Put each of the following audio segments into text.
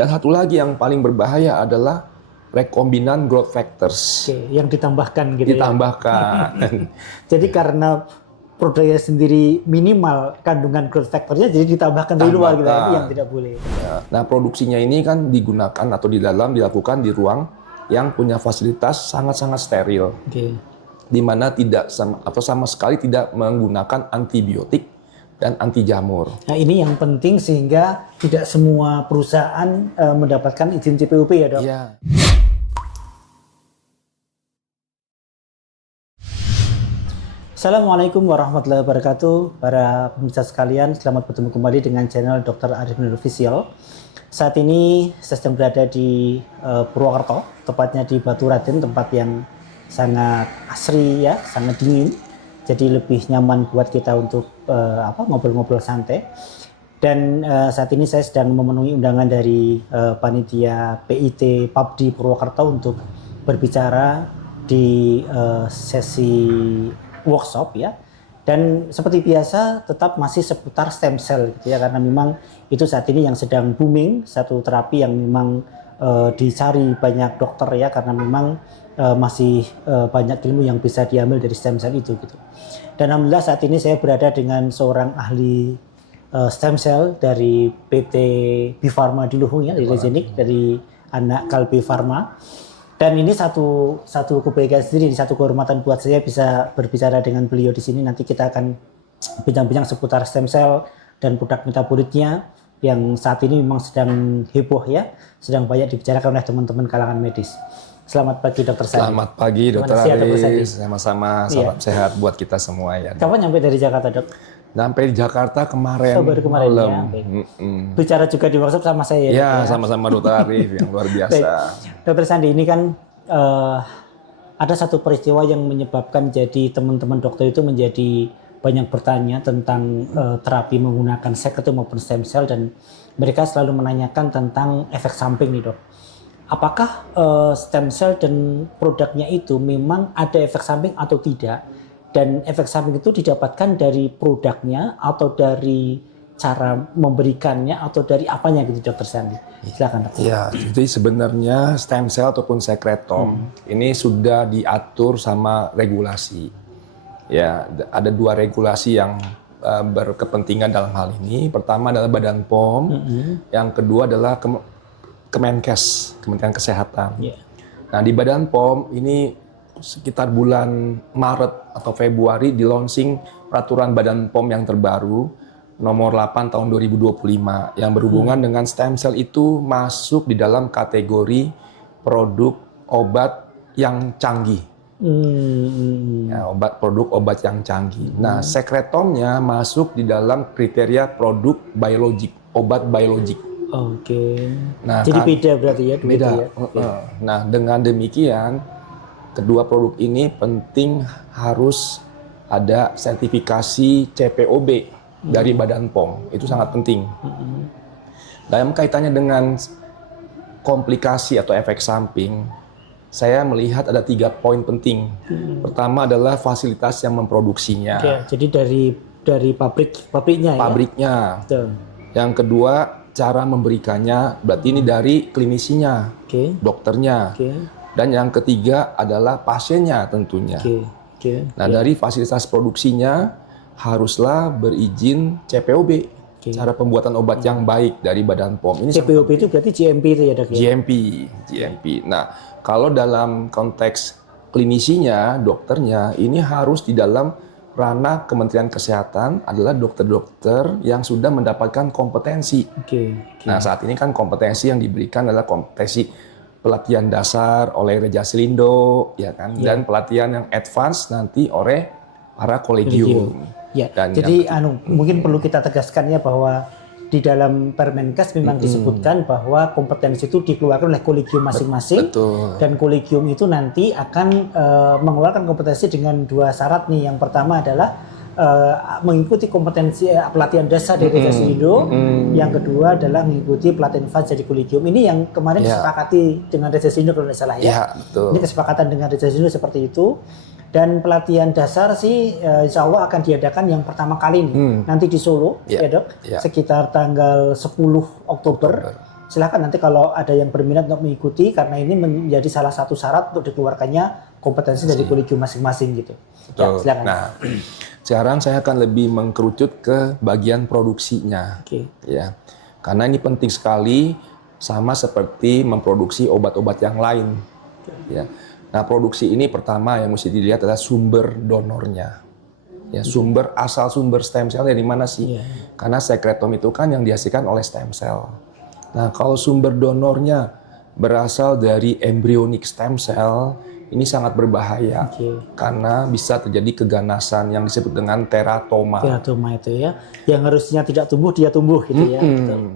Dan satu lagi yang paling berbahaya adalah rekombinan growth factors. Oke, yang ditambahkan gitu Ditambahkan. ya. Jadi karena produknya sendiri minimal kandungan growth factornya, jadi ditambahkan dari luar gitu ya, itu yang tidak boleh. Nah, produksinya ini kan digunakan atau dilakukan di ruang yang punya fasilitas sangat-sangat steril, Oke. di mana tidak sama sekali tidak menggunakan antibiotik dan anti jamur. Nah ini yang penting sehingga tidak semua perusahaan mendapatkan izin CPOP ya dok? Iya. Assalamualaikum warahmatullahi wabarakatuh. Para pemirsa sekalian, selamat bertemu kembali dengan channel Dr. Arif Nur Official. Saat ini saya sedang berada di Purwokerto, tepatnya di Batu Raden, tempat yang sangat asri ya, sangat dingin. Jadi lebih nyaman buat kita untuk ngobrol-ngobrol santai. Dan saat ini saya sedang memenuhi undangan dari panitia PIT PABDI Purwokerto untuk berbicara di sesi workshop ya. Dan seperti biasa tetap masih seputar stem cell gitu ya, karena memang itu saat ini yang sedang booming, satu terapi yang memang dicari banyak dokter ya, karena memang masih banyak ilmu yang bisa diambil dari stem cell itu gitu. Dan alhamdulillah saat ini saya berada dengan seorang ahli stem cell dari PT Bi Farma di Luhung ya, dari Regenik, dari anak Kalbe Farma. Dan ini satu kebaikan sendiri, satu kehormatan buat saya bisa berbicara dengan beliau di sini. Nanti kita akan bincang-bincang seputar stem cell dan produk metabolitnya yang saat ini memang sedang heboh ya, sedang banyak dibicarakan oleh teman-teman kalangan medis. Selamat pagi Dokter Sandi. Selamat pagi Dokter Arif. Sama-sama, salam sehat buat kita semua ya. Kapan nyampe dari Jakarta Dok? Sampai di Jakarta kemarin. Oh, baru kemarin malam. Ya. Bicara juga di workshop sama saya ya. Sama-sama Dokter Arif yang luar biasa. Baik. Dokter Sandi, ini kan ada satu peristiwa yang menyebabkan jadi teman-teman dokter itu menjadi banyak bertanya tentang terapi menggunakan sel maupun stem cell, dan mereka selalu menanyakan tentang efek samping nih dok. Apakah stem cell dan produknya itu memang ada efek samping atau tidak? Dan efek samping itu didapatkan dari produknya atau dari cara memberikannya atau dari apanya gitu Dokter Sandi? Silakan Dokter. Ya, jadi sebenarnya stem cell ataupun sekretom ini sudah diatur sama regulasi. Ya, ada dua regulasi yang berkepentingan dalam hal ini. Pertama adalah Badan POM, yang kedua adalah Kemenkes, Kementerian Kesehatan. Yeah. Nah, di Badan POM ini sekitar bulan Maret atau Februari di launching peraturan Badan POM yang terbaru nomor 8 tahun 2025 yang berhubungan dengan stem cell itu masuk di dalam kategori produk obat yang canggih. Ya, produk obat yang canggih. Nah, sekretomnya masuk di dalam kriteria produk biologik, obat biologik. Oke. Nah, jadi beda berarti ya? Beda. Ya? Nah, dengan demikian kedua produk ini penting harus ada sertifikasi CPOB dari Badan POM. Itu sangat penting. Dalam kaitannya dengan komplikasi atau efek samping, saya melihat ada 3 poin penting. Pertama adalah fasilitas yang memproduksinya. Oke, jadi dari pabriknya ya? Pabriknya. Betul. Yang kedua, cara memberikannya, berarti ini dari klinisinya, dokternya. Dan yang ketiga adalah pasiennya tentunya. Nah, dari fasilitas produksinya haruslah berizin CPOB, cara pembuatan obat yang baik dari Badan POM. Ini CPOB itu berarti GMP itu ya dok? GMP. Nah, kalau dalam konteks klinisinya, dokternya, ini harus di dalam ranah Kementerian Kesehatan adalah dokter-dokter yang sudah mendapatkan kompetensi. Nah, saat ini kan kompetensi yang diberikan adalah kompetensi pelatihan dasar oleh Reja Silindo, ya kan, dan pelatihan yang advance nanti oleh para kolegium. Ya. Dan jadi mungkin perlu kita tegaskan ya bahwa di dalam Permenkes memang disebutkan bahwa kompetensi itu dikeluarkan oleh kolegium masing-masing. Dan kolegium itu nanti akan mengeluarkan kompetensi dengan 2 syarat nih. Yang pertama adalah mengikuti kompetensi pelatihan dasar dari Reja Silindo. Yang kedua adalah mengikuti pelatihan advance dari kolegium. Ini yang kemarin disepakati dengan Reja Silindo kalau tidak salah ya. Ini kesepakatan dengan Reja Silindo seperti itu. Dan pelatihan dasar sih insya Allah akan diadakan yang pertama kali nih nanti di Solo ya dok, sekitar tanggal 10 Oktober Silahkan nanti kalau ada yang berminat untuk mengikuti, karena ini menjadi salah satu syarat untuk dikeluarkannya kompetensi dari kolegium masing-masing gitu. Ya, Betul. silakan. Nah, sekarang saya akan lebih mengkerucut ke bagian produksinya. Oke. Ya, karena ini penting sekali, sama seperti memproduksi obat-obat yang lain. Ya. Nah, produksi ini pertama yang mesti dilihat adalah sumber donornya. Ya, asal sumber stem cell dari mana sih? Iya. Karena sekretom itu kan yang dihasilkan oleh stem cell. Nah, kalau sumber donornya berasal dari embryonic stem cell, ini sangat berbahaya. Oke. Karena bisa terjadi keganasan yang disebut dengan teratoma. Teratoma itu ya, yang harusnya tidak tumbuh dia tumbuh gitu ya. Betul.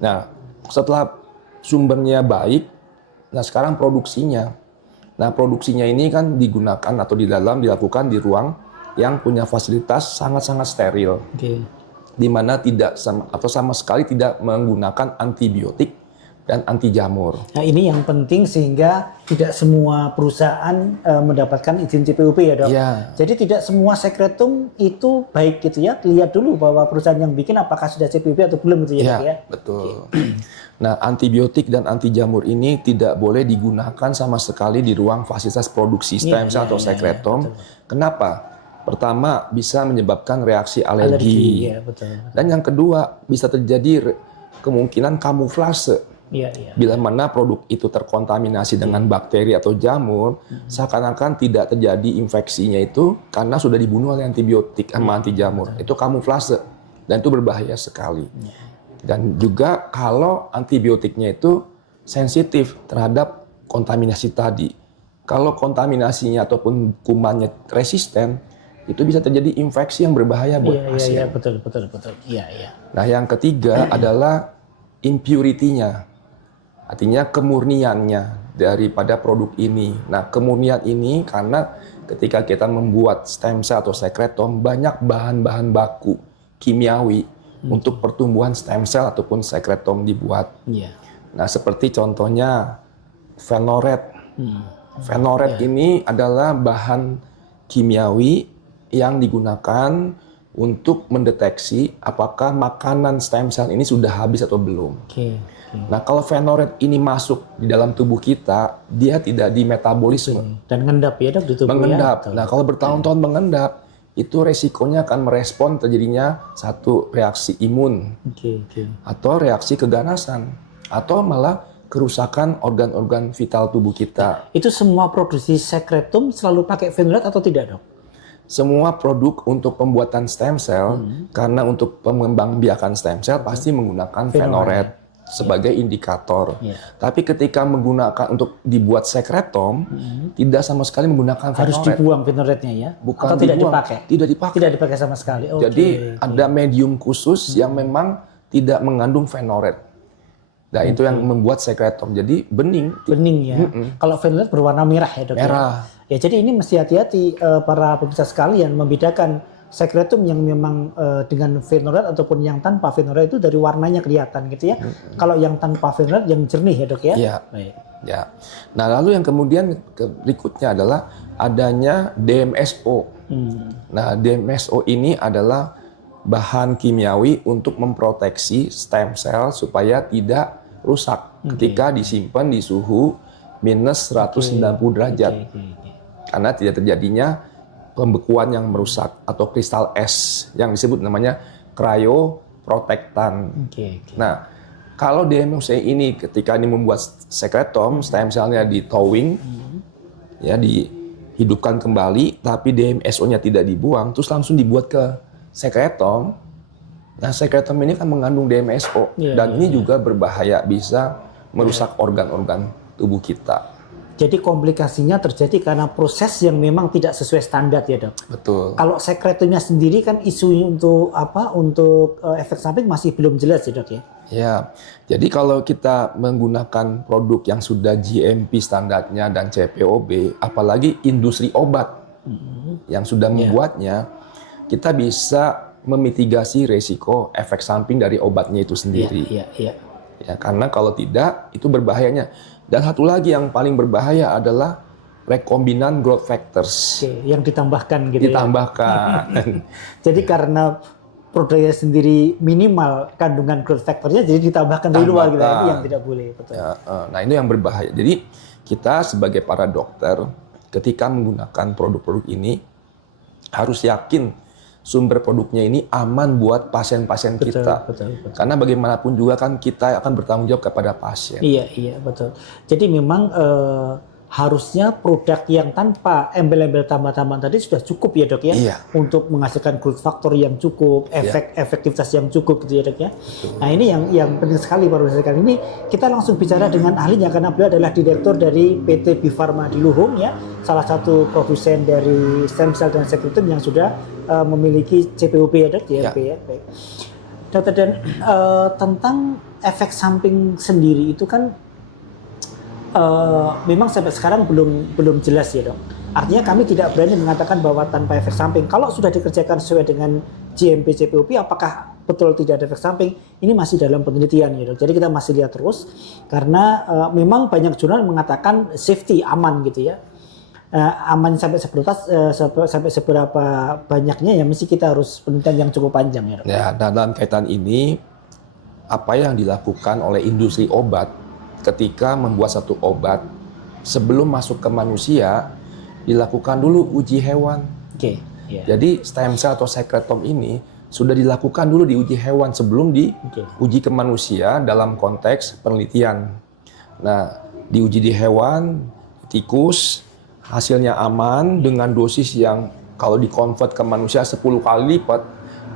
Nah, setelah sumbernya baik, nah sekarang produksinya. Nah, produksinya ini kan digunakan atau dilakukan di ruang yang punya fasilitas sangat-sangat steril, Oke. di mana tidak sama sekali tidak menggunakan antibiotik dan anti jamur. Nah, ini yang penting sehingga tidak semua perusahaan mendapatkan izin CPOB ya, Dok. Iya. Jadi tidak semua sekretum itu baik gitu ya. Lihat dulu bahwa perusahaan yang bikin apakah sudah CPOB atau belum gitu ya, Dok ya. Betul. Nah, antibiotik dan anti jamur ini tidak boleh digunakan sama sekali di ruang fasilitas produksi stem cell atau sekretom. Kenapa? Pertama, bisa menyebabkan reaksi alergi. Ya, betul. Dan yang kedua, bisa terjadi kemungkinan kamuflase. Iya. Bila mana produk itu terkontaminasi dengan bakteri atau jamur, seakan-akan tidak terjadi infeksinya itu karena sudah dibunuh oleh antibiotik sama anti jamur. Itu kamuflase dan itu berbahaya sekali. Dan juga kalau antibiotiknya itu sensitif terhadap kontaminasi tadi. Kalau kontaminasinya ataupun kumannya resisten, itu bisa terjadi infeksi yang berbahaya buat pasien. Iya, betul. Iya. Nah, yang ketiga adalah impurity-nya. Artinya kemurniannya daripada produk ini. Nah, kemurnian ini karena ketika kita membuat stem cell atau sekretom, banyak bahan-bahan baku kimiawi untuk pertumbuhan stem cell ataupun sekretom dibuat. Iya. Nah, seperti contohnya Fenoret. Fenoret ini adalah bahan kimiawi yang digunakan untuk mendeteksi apakah makanan stem cell ini sudah habis atau belum. Oke. Nah, kalau Fenoret ini masuk di dalam tubuh kita, dia tidak dimetabolisme. Dan ngendap ya, Dok, di tubuh Mengendap. ya. Nah, kalau bertahun-tahun mengendap, itu resikonya akan merespon terjadinya satu reaksi imun Oke. atau reaksi keganasan atau malah kerusakan organ-organ vital tubuh kita. Itu semua produksi sekretum selalu pakai Fenoret atau tidak, Dok? Semua produk untuk pembuatan stem cell, karena untuk pengembangbiakan stem cell pasti menggunakan Fenoret sebagai indikator. Tapi ketika menggunakan untuk dibuat sekretom, tidak sama sekali menggunakan Harus Fenoret. dibuang Fenoretnya ya? Bukan atau tidak dibuang, dipakai? Tidak dipakai. Tidak dipakai sama sekali. Oke. Jadi ada medium khusus yang memang tidak mengandung Fenoret. Nah, itu yang membuat sekretom. Jadi bening. Bening ya. Kalau Fenoret berwarna merah ya, Dok? Merah. Ya, jadi ini mesti hati-hati para pemirsa sekalian membedakan sekretum yang memang dengan Fenoret ataupun yang tanpa Fenoret itu dari warnanya kelihatan gitu ya. Kalau yang tanpa Fenoret yang jernih ya, Dok ya. Iya. Baik. Ya. Nah, lalu yang kemudian berikutnya adalah adanya DMSO. Nah, DMSO ini adalah bahan kimiawi untuk memproteksi stem cell supaya tidak rusak ketika disimpan di suhu minus 190 derajat. Karena tidak terjadinya pembekuan yang merusak atau kristal es yang disebut namanya cryoprotectant. Nah, kalau DMSO ini ketika ini membuat sekretom, stem cell-nya di thawing, ya dihidupkan kembali, tapi DMSO-nya tidak dibuang, terus langsung dibuat ke sekretom. Nah, sekretom ini kan mengandung DMSO dan ini juga berbahaya, bisa merusak organ-organ tubuh kita. Jadi komplikasinya terjadi karena proses yang memang tidak sesuai standar ya, Dok. Betul. Kalau sekretomnya sendiri kan isu untuk apa? Untuk efek samping masih belum jelas ya, Dok ya. Ya, jadi kalau kita menggunakan produk yang sudah GMP standarnya dan CPOB, apalagi industri obat yang sudah membuatnya, kita bisa memitigasi resiko efek samping dari obatnya itu sendiri. Iya. Ya, karena kalau tidak, itu berbahayanya. Dan satu lagi yang paling berbahaya adalah rekombinan growth factors. Oke, yang ditambahkan gitu Ditambahkan. ya. Jadi karena produknya sendiri minimal kandungan growth factornya, jadi ditambahkan dari luar gitu. Ini yang tidak boleh, betul. Ya, nah itu yang berbahaya. Jadi kita sebagai para dokter ketika menggunakan produk-produk ini harus yakin sumber produknya ini aman buat pasien-pasien kita. Betul. Karena bagaimanapun juga kan kita akan bertanggung jawab kepada pasien. Iya, betul. Jadi memang harusnya produk yang tanpa embel-embel tambah-tambahan tadi sudah cukup ya dok ya, Iya. untuk menghasilkan growth factor yang cukup, efektivitas yang cukup gitu ya dok ya. Betul. Nah ini yang penting sekali Pak Profesor. Kali ini kita langsung bicara dengan ahlinya karena beliau adalah direktur dari PT Bio Farma di Luhung ya, salah satu produsen dari stem cell dan sekretum yang sudah memiliki CPOP ya dok, JLP ya. Baik. Dokter, dan tentang efek samping sendiri itu kan memang sampai sekarang belum jelas ya dok. Artinya kami tidak berani mengatakan bahwa tanpa efek samping. Kalau sudah dikerjakan sesuai dengan GMP CPOP, apakah betul tidak ada efek samping? Ini masih dalam penelitian ya dok. Jadi kita masih lihat terus karena memang banyak jurnal mengatakan safety, aman gitu ya. Aman sampai seberapa banyaknya ya mesti kita harus penelitian yang cukup panjang ya dok. Ya, dalam kaitan ini apa yang dilakukan oleh industri obat ketika membuat satu obat sebelum masuk ke manusia dilakukan dulu uji hewan. Oke. Yeah. Jadi stem cell atau sekretom ini sudah dilakukan dulu di uji hewan sebelum diuji ke manusia dalam konteks penelitian. Nah, diuji di hewan, tikus, hasilnya aman dengan dosis yang kalau dikonvert ke manusia 10 kali lipat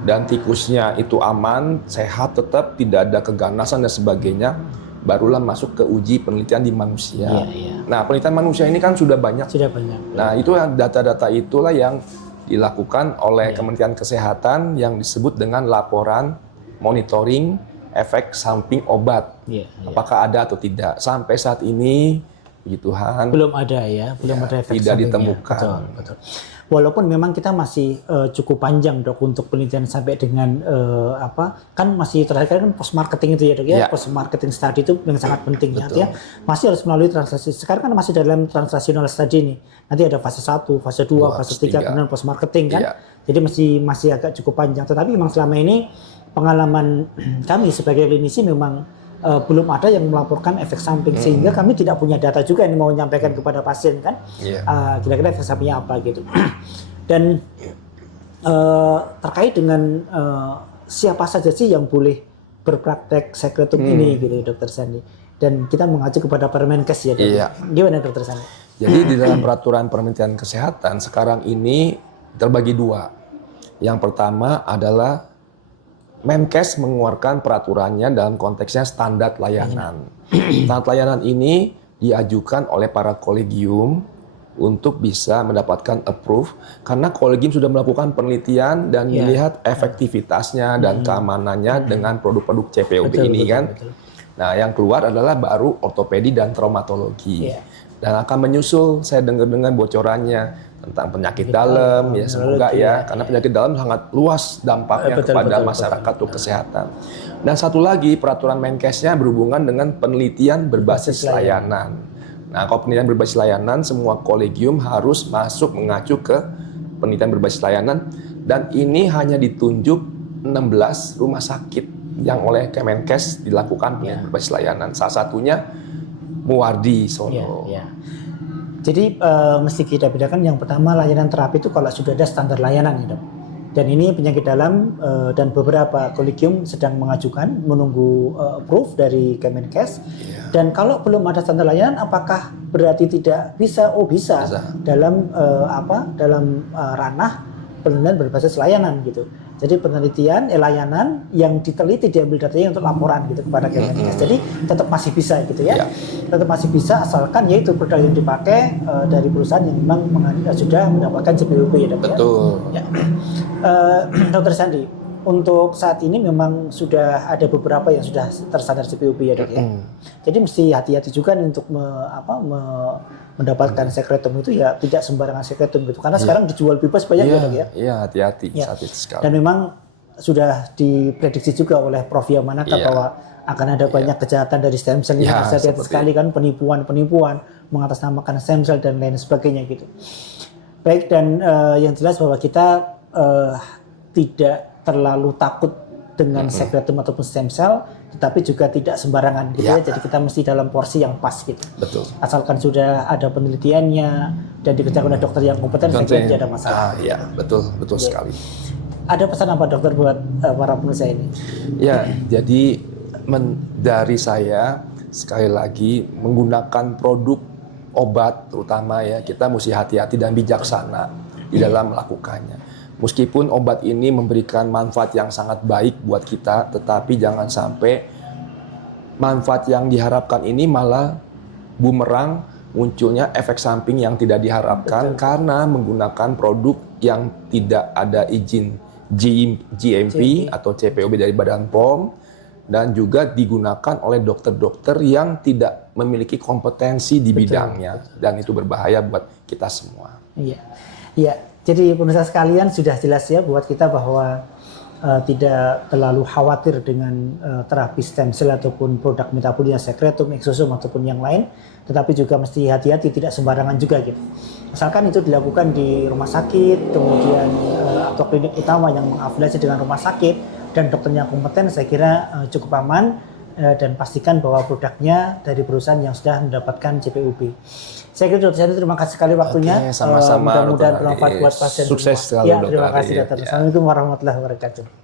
dan tikusnya itu aman, sehat tetap, tidak ada keganasan dan sebagainya. Barulah masuk ke uji penelitian di manusia. Nah, penelitian manusia ini kan sudah banyak. Nah, itu data-data itulah yang dilakukan oleh Kementerian Kesehatan yang disebut dengan laporan monitoring efek samping obat. Apakah ada atau tidak? Sampai saat ini, puji Tuhan, belum ada ya, belum ada efek tidak sampingnya. ditemukan. Betul. Walaupun memang kita masih cukup panjang dok untuk penelitian sampai dengan kan masih terakhir kan post marketing itu ya dok ya, post marketing study itu yang sangat penting ya, masih harus melalui translasi. Sekarang kan masih dalam translational study nih, nanti ada fase 1, fase 2, fase 3, kemudian post marketing kan, jadi masih agak cukup panjang. Tetapi memang selama ini pengalaman kami sebagai klinisi memang belum ada yang melaporkan efek samping, sehingga kami tidak punya data juga yang mau menyampaikan kepada pasien kan, kira-kira efek sampingnya apa gitu. Dan terkait dengan siapa saja sih yang boleh berpraktek sekretum ini gitu dokter Sandi, dan kita mengacu kepada Permenkes ya dok. Gimana dokter Sandi? Jadi di dalam peraturan Kementerian Kesehatan sekarang ini terbagi dua. Yang pertama adalah Menkes mengeluarkan peraturannya dalam konteksnya standar layanan. Standar layanan ini diajukan oleh para kolegium untuk bisa mendapatkan approve karena kolegium sudah melakukan penelitian dan melihat efektivitasnya dan keamanannya dengan produk-produk CPOP ini kan. Nah, yang keluar adalah baru ortopedi dan traumatologi. Dan akan menyusul, saya dengar-dengar bocorannya tentang penyakit dalam, ya semoga ya, karena penyakit dalam sangat luas dampaknya kepada masyarakat untuk kesehatan. Dan satu lagi peraturan Menkesnya berhubungan dengan penelitian berbasis layanan. Nah, kalau penelitian berbasis layanan, semua kolegium harus masuk mengacu ke penelitian berbasis layanan, dan ini hanya ditunjuk 16 rumah sakit yang oleh Kemenkes dilakukan penelitian berbasis layanan. Salah satunya Muwardi Solo. Jadi mesti kita bedakan, yang pertama layanan terapi itu kalau sudah ada standar layanan ya dok. Dan ini penyakit dalam dan beberapa kolegium sedang mengajukan menunggu approve dari Kemenkes. Dan kalau belum ada standar layanan, apakah berarti tidak bisa? Oh bisa. Dalam ranah penelitian berbasis layanan gitu. Jadi penelitian layanan yang diteliti diambil datanya untuk laporan gitu kepada Kemenkes. Jadi tetap masih bisa gitu ya. Tetap masih bisa asalkan yaitu produk yang dipakai dari perusahaan yang memang sudah mendapatkan CPOP ya dok. Betul. Ya. Dokter Sandi, untuk saat ini memang sudah ada beberapa yang sudah terstandar CPOP ya dok ya. Jadi mesti hati-hati juga nih untuk mendapatkan sekretum itu ya, tidak sembarangan sekretum gitu. Karena sekarang dijual bebas banyak ya dok ya. Iya, hati-hati. Sekali. Dan memang sudah diprediksi juga oleh Prof. Yamanaka bahwa akan ada banyak kejahatan dari stem cell ini. Hati-hati sekali kan, penipuan, mengatasnamakan stem cell dan lain sebagainya gitu. Baik, dan yang jelas bahwa kita tidak terlalu takut dengan sekretum ataupun stem cell, tetapi juga tidak sembarangan gitu ya. Jadi kita mesti dalam porsi yang pas gitu. Betul. Asalkan sudah ada penelitiannya dan dikerjakan oleh dokter yang kompeten, saya kira tidak ada masalah. Iya, betul sekali. Ada pesan apa dokter buat para pemirsa ini? Ya, jadi dari saya sekali lagi menggunakan produk obat terutama ya, kita mesti hati-hati dan bijaksana di dalam melakukannya. Meskipun obat ini memberikan manfaat yang sangat baik buat kita, tetapi jangan sampai manfaat yang diharapkan ini malah bumerang, munculnya efek samping yang tidak diharapkan karena menggunakan produk yang tidak ada izin GMP atau CPOB dari Badan POM, dan juga digunakan oleh dokter-dokter yang tidak memiliki kompetensi di bidangnya, dan itu berbahaya buat kita semua. Iya, iya. Jadi pemirsa sekalian sudah jelas ya buat kita bahwa tidak terlalu khawatir dengan terapi stem cell ataupun produk metabolisme sekretum, exosome ataupun yang lain, tetapi juga mesti hati-hati, tidak sembarangan juga gitu. Asalkan itu dilakukan di rumah sakit, kemudian atau klinik utama yang mengafiliasi dengan rumah sakit dan dokternya kompeten, saya kira cukup aman, dan pastikan bahwa produknya dari perusahaan yang sudah mendapatkan CPOB. Saya kira Dr. Sandi terima kasih sekali waktunya. Oke, sama-sama. Mudah-mudahan bermanfaat buat pasien. Sukses selalu, ya, Dr. terima kasih Ari. Dr. Assalamualaikum warahmatullahi wabarakatuh.